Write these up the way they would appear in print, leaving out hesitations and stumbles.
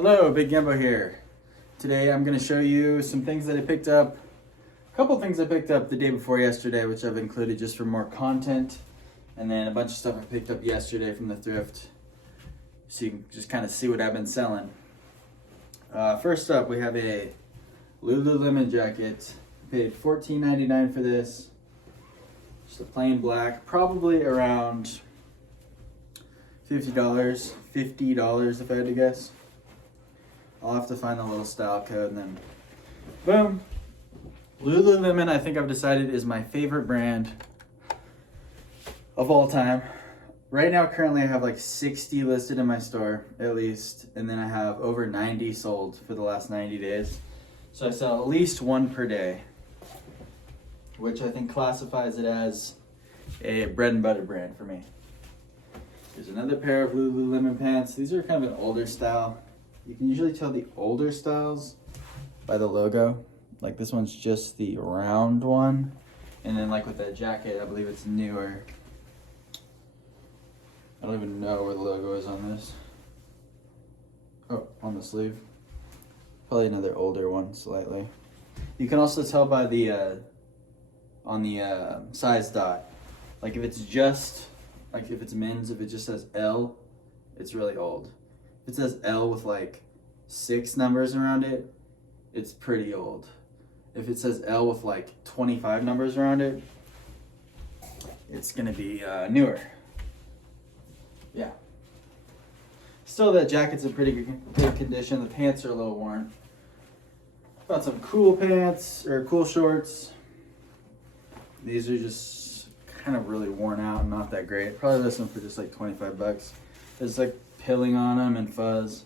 Hello, Big Gimbo here. Today I'm going to show you some things that I picked up, a couple things I picked up the day before yesterday, which I've included just for more content, and then a bunch of stuff I picked up yesterday from the thrift, so you can just kind of see what I've been selling. First up, we have a Lululemon jacket. I paid $14.99 for this. Just a plain black, probably around $50 if I had to guess. I'll have to find the little style code and then boom. Lululemon, I think I've decided, is my favorite brand of all time. Right now, currently I have like 60 listed in my store, at least, and then I have over 90 sold for the last 90 days. So I sell at least one per day, which I think classifies it as a bread and butter brand for me. There's another pair of Lululemon pants. These are kind of an older style. You can usually tell the older styles by the logo. Like this one's just the round one. And then like with that jacket, I believe it's newer. I don't even know where the logo is on this. Oh, on the sleeve. Probably another older one slightly. You can also tell by the, on the size dot. Like if it's just, like if it's men's, if it just says L, it's really old. If it says L with like 6 numbers around it, it's pretty old. If it says L with like 25 numbers around it, it's gonna be newer. Yeah. Still, that jacket's in pretty good condition. The pants are a little worn. Got some cool pants, or cool shorts. These are just kind of really worn out and not that great. Probably this one for just like 25 bucks. There's like pilling on them and fuzz.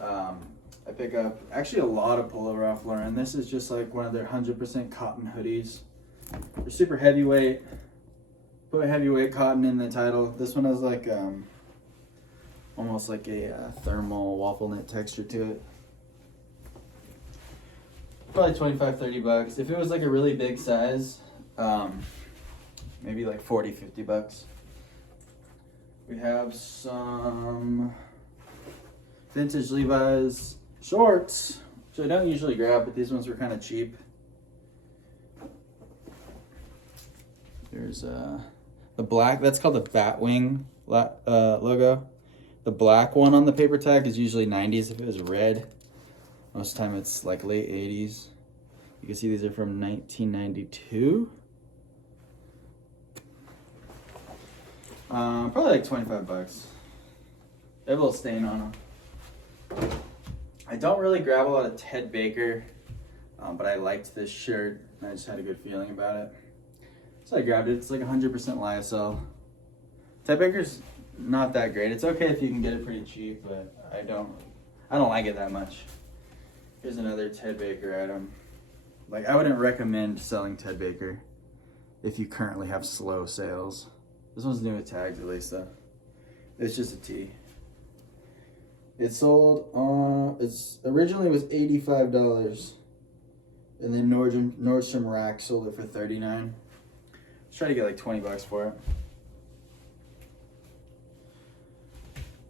I pick up actually a lot of Polo Ralph Lauren. This is just like one of their 100% cotton hoodies. They're super heavyweight. Put heavyweight cotton in the title. This one has like almost like a thermal waffle knit texture to it. Probably 25-30 bucks. If it was like a really big size, maybe like 40-50 bucks. We have some vintage Levi's shorts, which I don't usually grab, but these ones were kind of cheap. There's the black, that's called the Batwing logo. The black one on the paper tag is usually 90s. If it was red, most of the time it's like late 80s. You can see these are from 1992. Probably like 25 bucks. They have a little stain on them. I don't really grab a lot of Ted Baker, but I liked this shirt and I just had a good feeling about it. So I grabbed it. It's like 100% lyocell. Ted Baker's not that great. It's okay if you can get it pretty cheap, but I don't like it that much. Here's another Ted Baker item. Like, I wouldn't recommend selling Ted Baker if you currently have slow sales. This one's new with tags at least though. It's just a tee. It sold on, it's originally was $85. And then Nordstrom Rack sold it for $39. Let's try to get like 20 bucks for it.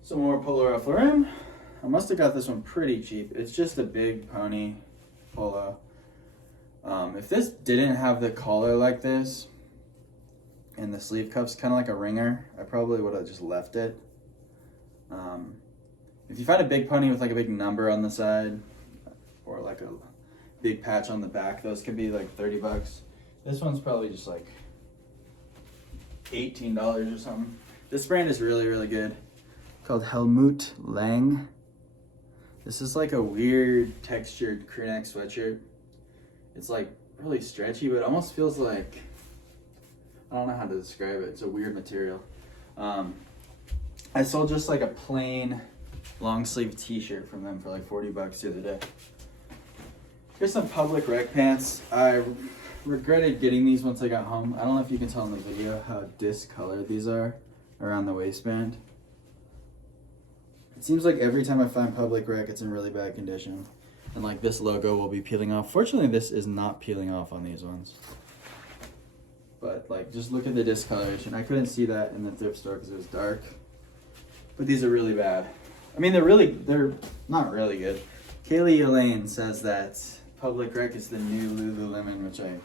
Some more Polo Ralph Lauren. I must have got this one pretty cheap. It's just a big pony polo. If this didn't have the collar like this, and the sleeve cuff's kind of like a ringer, I probably would have just left it. If you find a big pony with like a big number on the side, or like a big patch on the back, those could be like 30 bucks. This one's probably just like $18 or something. This brand is really, really good. Called Helmut Lang. This is like a weird textured crew neck sweatshirt. It's like really stretchy, but it almost feels like, I don't know how to describe it. It's a weird material. I sold just like a plain long sleeve t-shirt from them for like 40 bucks the other day. Here's some Public Rec pants. I regretted getting these once I got home. I don't know if you can tell in the video how discolored these are around the waistband. It seems like every time I find Public Rec, it's in really bad condition. And like this logo will be peeling off. Fortunately, this is not peeling off on these ones. But like, just look at the discoloration. I couldn't see that in the thrift store because it was dark. But these are really bad. I mean, they're not really good. Kaylee Elaine says that Public Rec is the new Lululemon, which I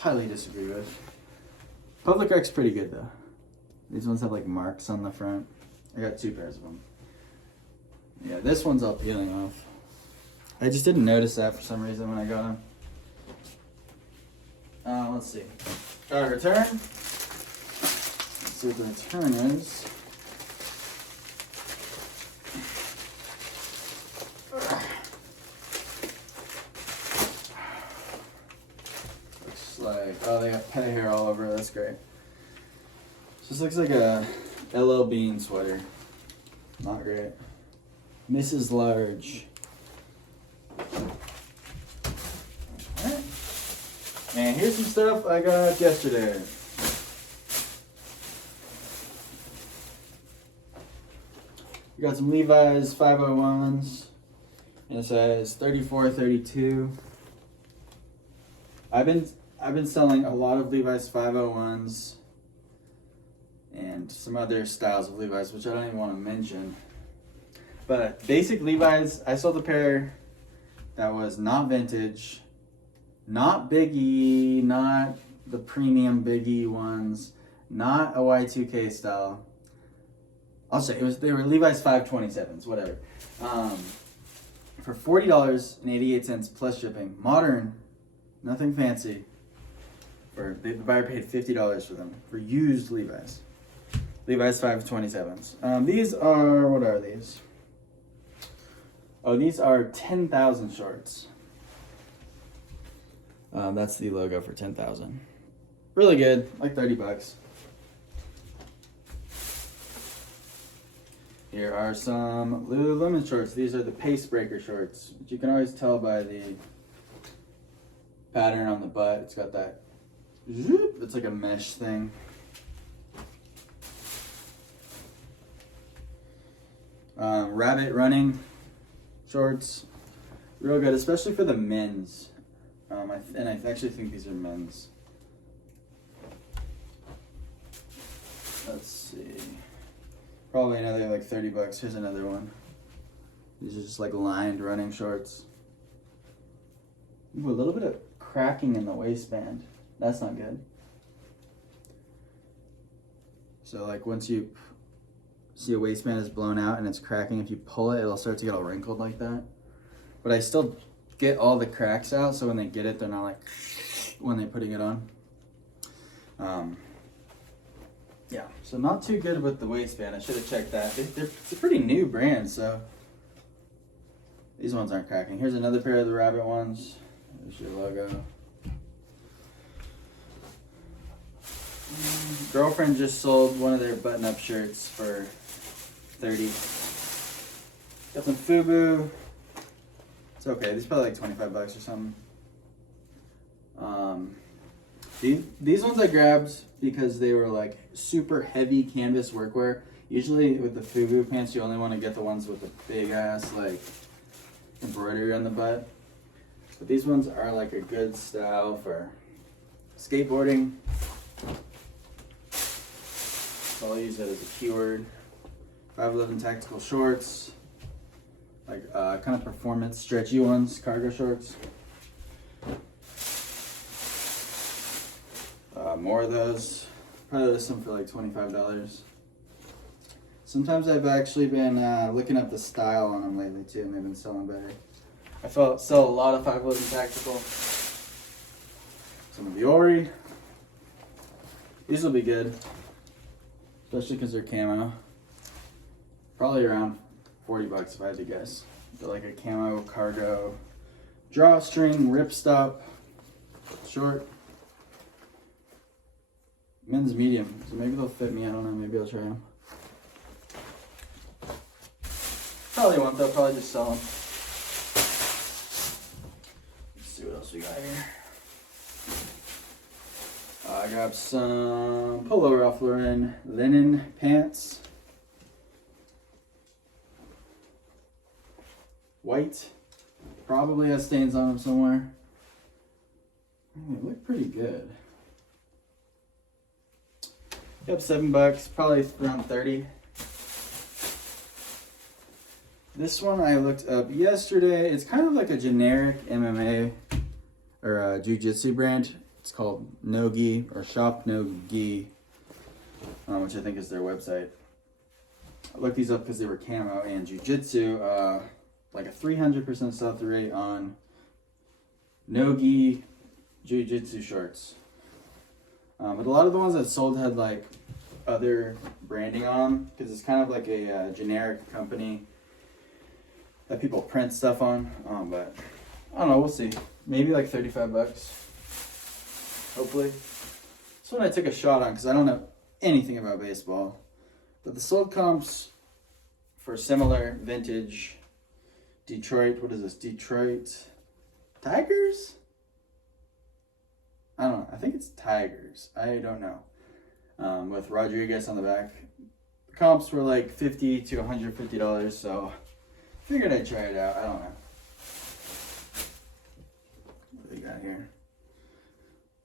highly disagree with. Public Rec's pretty good though. These ones have like marks on the front. I got 2 pairs of them. Yeah, this one's all peeling off. I just didn't notice that for some reason when I got them. Let's see. Got a return. Let's see what the return is. Looks like, oh, they got pet hair all over. That's great. This looks like a LL Bean sweater. Not great. Mrs. Large. Alright. And here's some stuff I got yesterday. We got some Levi's 501s. And it says 3432. I've been selling a lot of Levi's 501s and some other styles of Levi's, which I don't even want to mention. But basic Levi's, I sold a pair that was not vintage, not Biggie, not the premium Biggie ones, not a Y2K style. I'll say they were Levi's 527s, whatever. For $40.88 plus shipping, modern, nothing fancy. The buyer paid $50 for them for used Levi's. Levi's 527s. These are, what are these? Oh, these are 10,000 shorts. That's the logo for 10,000. Really good, like $30. Here are some Lululemon shorts. These are the Pace Breaker shorts, which you can always tell by the pattern on the butt. It's got that zoop. It's like a mesh thing. Rabbit running shorts, real good, especially for the men's. And I actually think these are men's. Let's see, probably another like $30. Here's another one. These are just like lined running shorts. Ooh, a little bit of cracking in the waistband. That's not good. So like once you see a waistband is blown out and it's cracking, if you pull it, it'll start to get all wrinkled like that. But I still get all the cracks out, so when they get it, they're not like when they're putting it on. Yeah, so not too good with the waistband. I should have checked that. It's a pretty new brand, so these ones aren't cracking. Here's another pair of the rabbit ones. There's your logo. Girlfriend just sold one of their button-up shirts for $30. Got some FUBU. It's okay. These are probably like $25 or something. These ones I grabbed because they were like super heavy canvas workwear. Usually with the FUBU pants, you only want to get the ones with the big ass like embroidery on the butt. But these ones are like a good style for skateboarding. So I'll use that as a keyword. 511 tactical shorts, like kind of performance stretchy ones, cargo shorts. More of those. Probably list them for like $25. Sometimes I've actually been looking up the style on them lately too, and they've been selling better. I sell a lot of 511 tactical. Some of the Ori. These will be good, especially because they're camo. Probably around $40 if I had to guess. They're like a camo cargo drawstring ripstop short. Men's medium, so maybe they'll fit me. I don't know. Maybe I'll try them. Probably won't. They'll probably just sell them. Let's see what else we got here. I got some Polo Ralph Lauren linen pants. White. Probably has stains on them somewhere. They look pretty good. Yep, $7. Probably around 30. This one I looked up yesterday. It's kind of like a generic MMA or jiu-jitsu brand. It's called No-Gi or Shop No-Gi, which I think is their website. I looked these up because they were camo and jiu-jitsu. Like a 300% sell-through rate on No-Gi jiu-jitsu shorts. But a lot of the ones that sold had like other branding on them because it's kind of like a generic company that people print stuff on. But I don't know, we'll see. Maybe like 35 bucks. Hopefully. This one I took a shot on because I don't know anything about baseball. But the sold comps for similar vintage Detroit, what is this? Detroit Tigers? I don't know. I think it's Tigers. I don't know. With Rodriguez on the back. The comps were like $50 to $150, so figured I'd try it out. I don't know. What do we got here?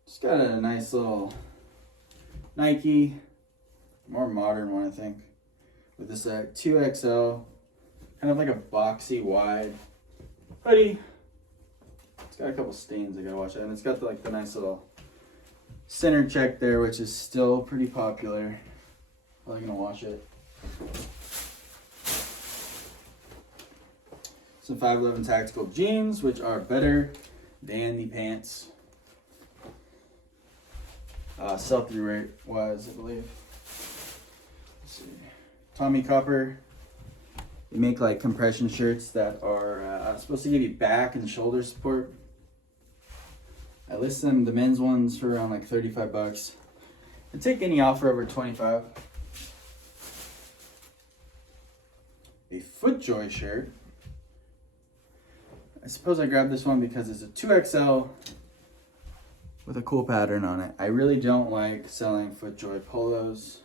Just got a nice little Nike, more modern one, I think, with this 2XL, kind of like a boxy wide hoodie. It's got a couple stains I gotta watch out, and it's got the nice little center check there, which is still pretty popular. Probably gonna wash it. Some 511 tactical jeans, which are better than the pants. Sell-through rate wise, I believe. Let's see. Tommy Copper. They make like compression shirts that are supposed to give you back and shoulder support. I list them, the men's ones, for around like 35 bucks. I'd take any offer over 25. A FootJoy shirt. I suppose I grabbed this one because it's a 2XL with a cool pattern on it. I really don't like selling FootJoy polos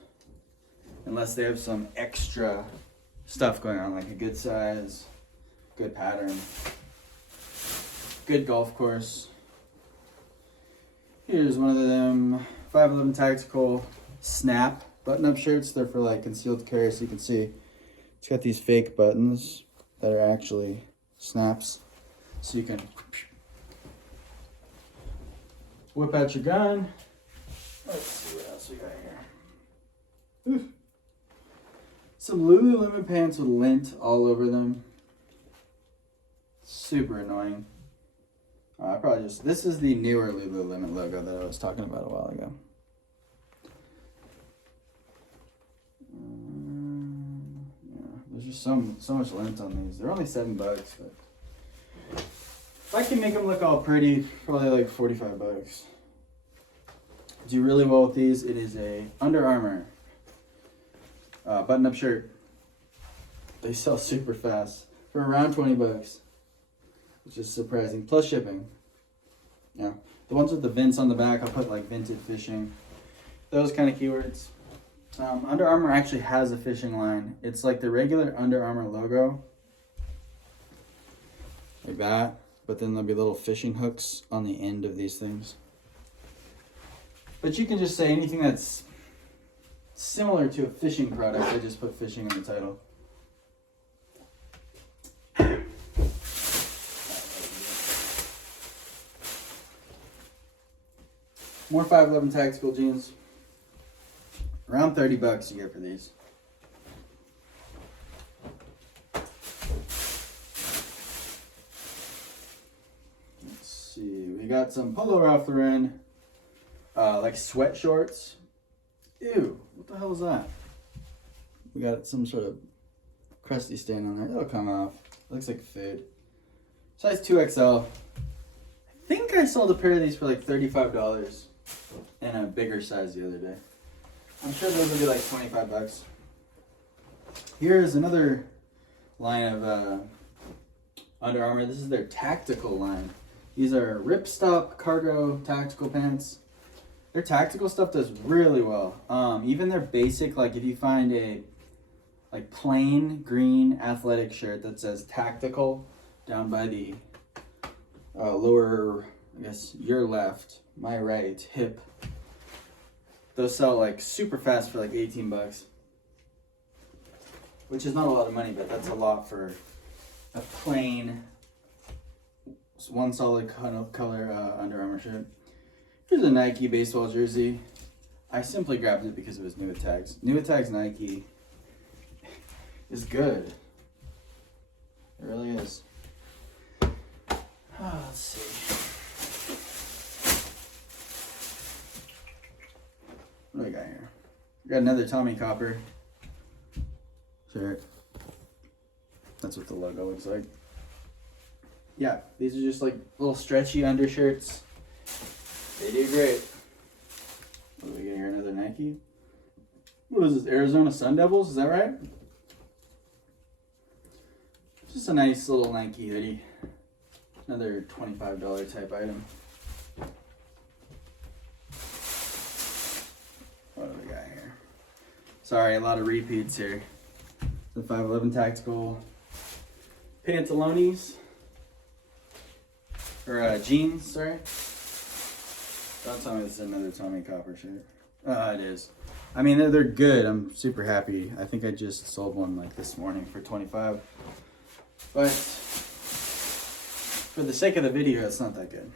unless they have some extra stuff going on, like a good size, good pattern, good golf course. Here's one of them 511 tactical snap button-up shirts. They're for like concealed carry, so you can see it's got these fake buttons that are actually snaps, so you can whip out your gun. Let's see what else we got here. Ooh. Some Lululemon pants with lint all over them. Super annoying. This is the newer Lululemon logo that I was talking about a while ago. Yeah, there's just so much lint on these. They're only $7, but if I can make them look all pretty, probably like 45 bucks. Do really well with these. It is a Under Armour button-up shirt. They sell super fast for around 20 bucks, which is surprising. Plus shipping. Yeah, the ones with the Vince on the back, I'll put like vintage fishing. Those kind of keywords. Under Armour actually has a fishing line. It's like the regular Under Armour logo, like that. But then there'll be little fishing hooks on the end of these things. But you can just say anything that's similar to a fishing product. I just put fishing in the title. More 511 tactical jeans. Around 30 bucks you get for these. Let's see. We got some Polo Ralph Lauren, like sweat shorts. Ew, what the hell is that? We got some sort of crusty stain on there. It'll come off. Looks like food. Size 2XL. I think I sold a pair of these for like $35 in a bigger size the other day. I'm sure those will be like 25 bucks. Here's another line of Under Armour. This is their tactical line. These are ripstop cargo tactical pants. Their tactical stuff does really well. Even their basic, like if you find a like plain green athletic shirt that says tactical down by the lower, I guess your left, my right hip, those sell like super fast for like 18 bucks, which is not a lot of money, but that's a lot for a plain, one solid color Under Armour shirt. Here's a Nike baseball jersey. I simply grabbed it because it was new at tags. New at tags Nike is good. It really is. Let's see. What do we got here? We got another Tommy Copper shirt. That's what the logo looks like. Yeah, these are just like little stretchy undershirts. They do great. What do we get here? Another Nike? What is this? Arizona Sun Devils? Is that right? Just a nice little Nike hoodie. Another $25 type item. What do we got here? Sorry, a lot of repeats here. The 511 Tactical Pantalones. Or jeans, sorry. Don't tell me this is another Tommy Copper shirt. It is. I mean, they're good. I'm super happy. I think I just sold one like this morning for $25. But for the sake of the video, it's not that good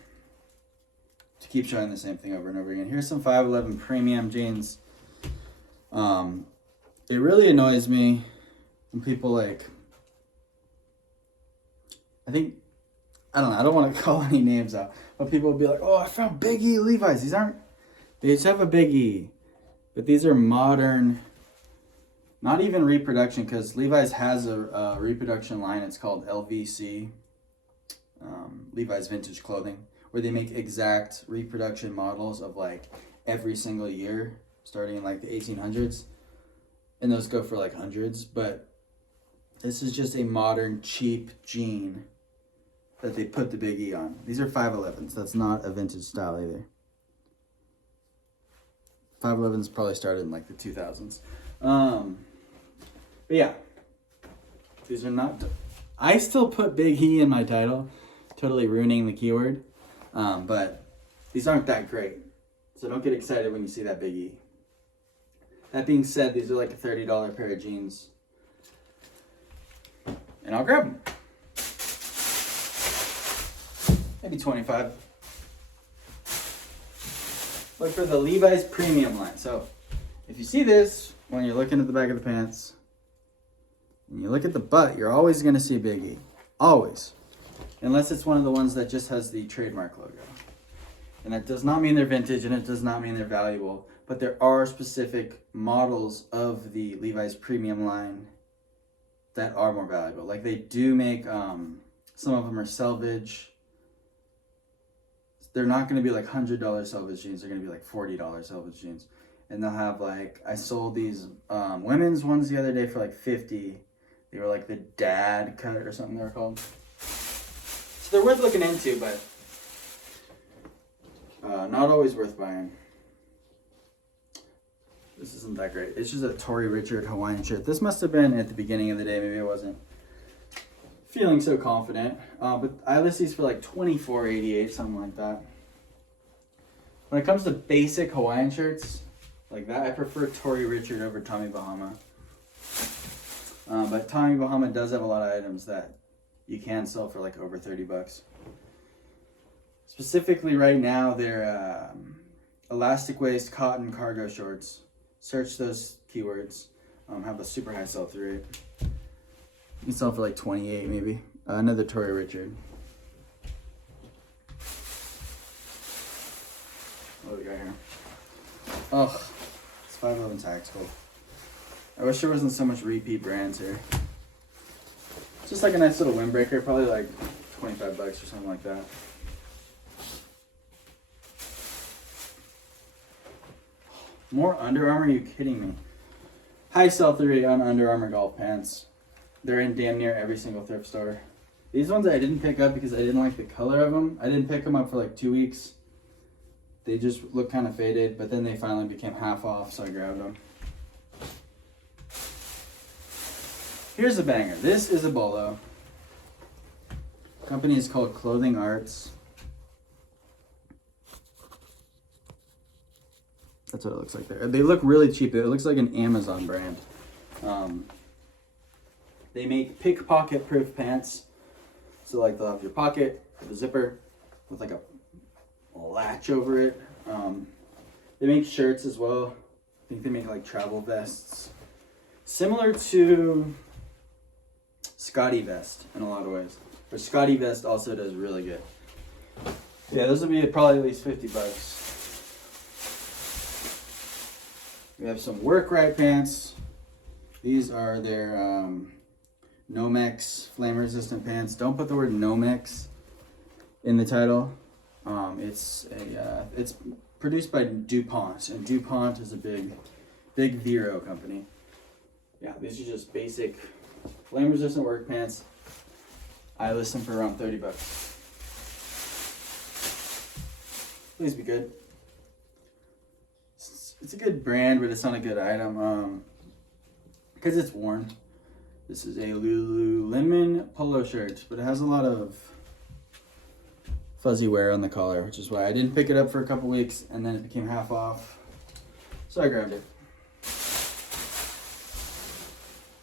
to keep showing the same thing over and over again. Here's some 511 premium jeans. It really annoys me when people like, I don't know, I don't want to call any names out, but people will be like, oh, I found Big E Levi's. They just have a Big E, but these are modern, not even reproduction, because Levi's has a reproduction line. It's called LVC, Levi's Vintage Clothing, where they make exact reproduction models of like every single year, starting in like the 1800s. And those go for like hundreds, but this is just a modern, cheap jean that they put the Big E on. These are 511s. That's not a vintage style either. 511s probably started in like the 2000s. But yeah, these are not. I still put Big E in my title, totally ruining the keyword. But these aren't that great, so don't get excited when you see that Big E. That being said, these are like a $30 pair of jeans, and I'll grab them. Maybe 25. Look for the Levi's premium line. So if you see this when you're looking at the back of the pants, and you look at the butt, you're always going to see Big E. Always. Unless it's one of the ones that just has the trademark logo. And that does not mean they're vintage, and it does not mean they're valuable. But there are specific models of the Levi's premium line that are more valuable. Like they do make, some of them are selvage. They're not going to be like $100 selvage jeans. They're going to be like $40 selvage jeans. And they'll have like, I sold these women's ones the other day for like $50. They were like the dad cut or something they were called. So they're worth looking into, but not always worth buying. This isn't that great. It's just a Tory Richard Hawaiian shirt. This must have been at the beginning of the day. Maybe I wasn't feeling so confident. But I list these for like $24.88, something like that. When it comes to basic Hawaiian shirts like that, I prefer Tory Richard over Tommy Bahama. But Tommy Bahama does have a lot of items that you can sell for like over $30. Specifically right now, they're elastic waist cotton cargo shorts. Search those keywords. Have a super high sell-through rate. You can sell for like 28 maybe. Another Tory Richard. What do we got here? Oh, it's 511 Tactical. I wish there wasn't so much repeat brands here. It's just like a nice little windbreaker, probably like $25 or something like that. More Under Armour? Are you kidding me? High sell-through rate on Under Armour golf pants. They're in damn near every single thrift store. These ones I didn't pick up because I didn't like the color of them. I didn't pick them up for like 2 weeks. They just look kind of faded, but then they finally became half off, so I grabbed them. Here's a banger. This is a bolo. The company is called Clothing Arts. That's what it looks like there. They look really cheap. It looks like an Amazon brand. They make pickpocket-proof pants. So like they'll have your pocket, the zipper with like a latch over it. They make shirts as well. I think they make like travel vests. Similar to Scotty Vest in a lot of ways. But Scotty Vest also does really good. Yeah, those will be probably at least $50. We have some work right pants. These are their Nomex flame resistant pants. Don't put the word Nomex in the title. It's produced by DuPont, and DuPont is a big Vero company. Yeah, these are just basic flame resistant work pants. I list them for around $30. Please be good. It's a good brand, but it's not a good item because it's worn. This is a Lululemon polo shirt, but it has a lot of fuzzy wear on the collar, which is why I didn't pick it up for a couple weeks, and then it became half off, so I grabbed it.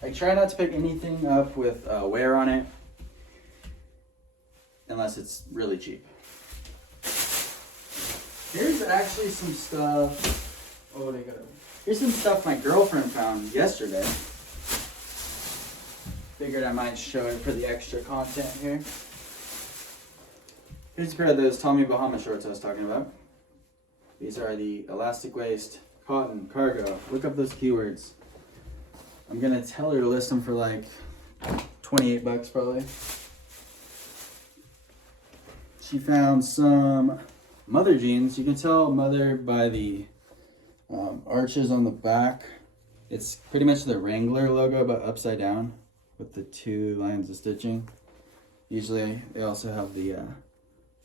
I try not to pick anything up with wear on it unless it's really cheap. Here's actually some stuff. Oh, here's some stuff my girlfriend found yesterday. Figured I might show it for the extra content here. Here's a pair of those Tommy Bahama shorts I was talking about. These are the elastic waist, cotton, cargo. Look up those keywords. I'm gonna tell her to list them for like $28 probably. She found some Mother jeans. You can tell Mother by the arches on the back. It's pretty much the Wrangler logo, but upside down with the 2 lines of stitching. Usually they also have the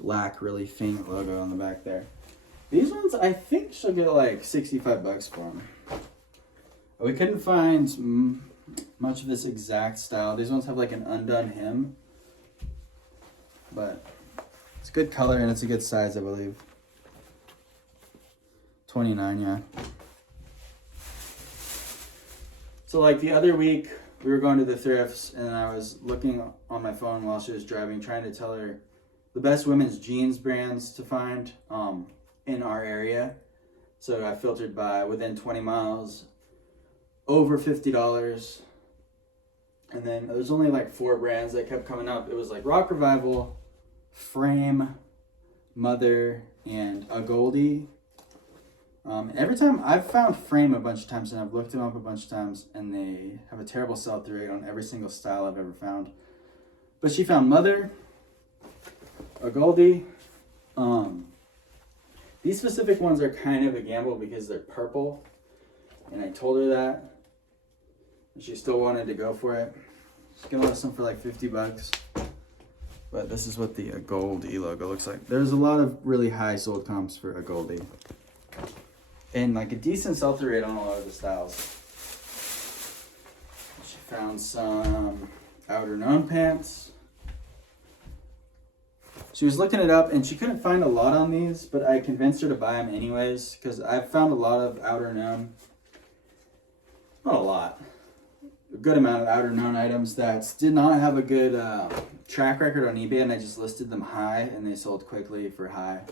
black, really faint logo on the back there. These ones, I think she'll get like $65 for them. We couldn't find much of this exact style. These ones have like an undone hem, but it's a good color and it's a good size, I believe. 29, yeah. So like the other week, we were going to the thrifts and I was looking on my phone while she was driving, trying to tell her the best women's jeans brands to find in our area. So I filtered by within 20 miles, over $50. And then there's only like 4 brands that kept coming up. It was like Rock Revival, Frame, Mother, and a Goldie. Every time I've found Frame a bunch of times and I've looked them up a bunch of times and they have a terrible sell-through rate on every single style I've ever found. But she found Mother, a Goldie. These specific ones are kind of a gamble because they're purple, and I told her that, and she still wanted to go for it. She's gonna list them for like $50. But this is what the Goldie logo looks like. There's a lot of really high sold comps for a Goldie. And like a decent sell-through rate on a lot of the styles. She found some Outer Known pants. She was looking it up and she couldn't find a lot on these, but I convinced her to buy them anyways because I've found a lot of Outer Known. Not a lot. A good amount of Outer Known items that did not have a good track record on eBay, and I just listed them high and they sold quickly for high.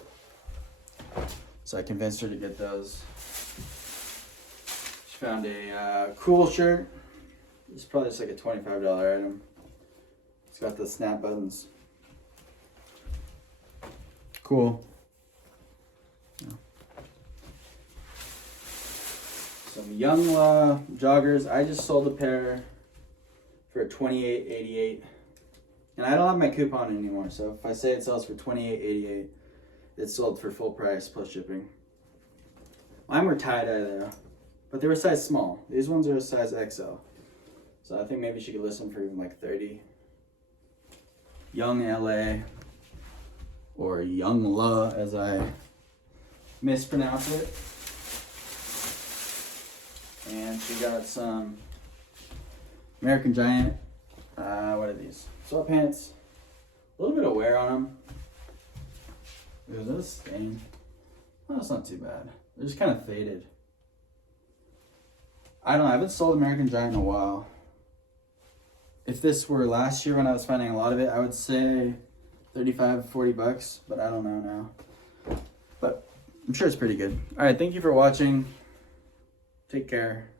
So I convinced her to get those. She found a cool shirt. It's probably just like a $25 item. It's got the snap buttons. Cool. Yeah. Some Young Law joggers. I just sold a pair for $28.88. And I don't have my coupon anymore, so if I say it sells for $28.88, it's sold for full price plus shipping. Mine were tie-dye though, but they were size small. These ones are a size XL. So I think maybe she could list them for even like $30. Young LA, or Young La as I mispronounce it. And she got some American Giant, what are these? Sweatpants. A little bit of wear on them. Is that a stain? Oh, that's not too bad. They're just kind of faded. I don't know, I haven't sold American Giant in a while. If this were last year when I was finding a lot of it, I would say 35, 40 bucks, but I don't know now. But I'm sure it's pretty good. All right, thank you for watching. Take care.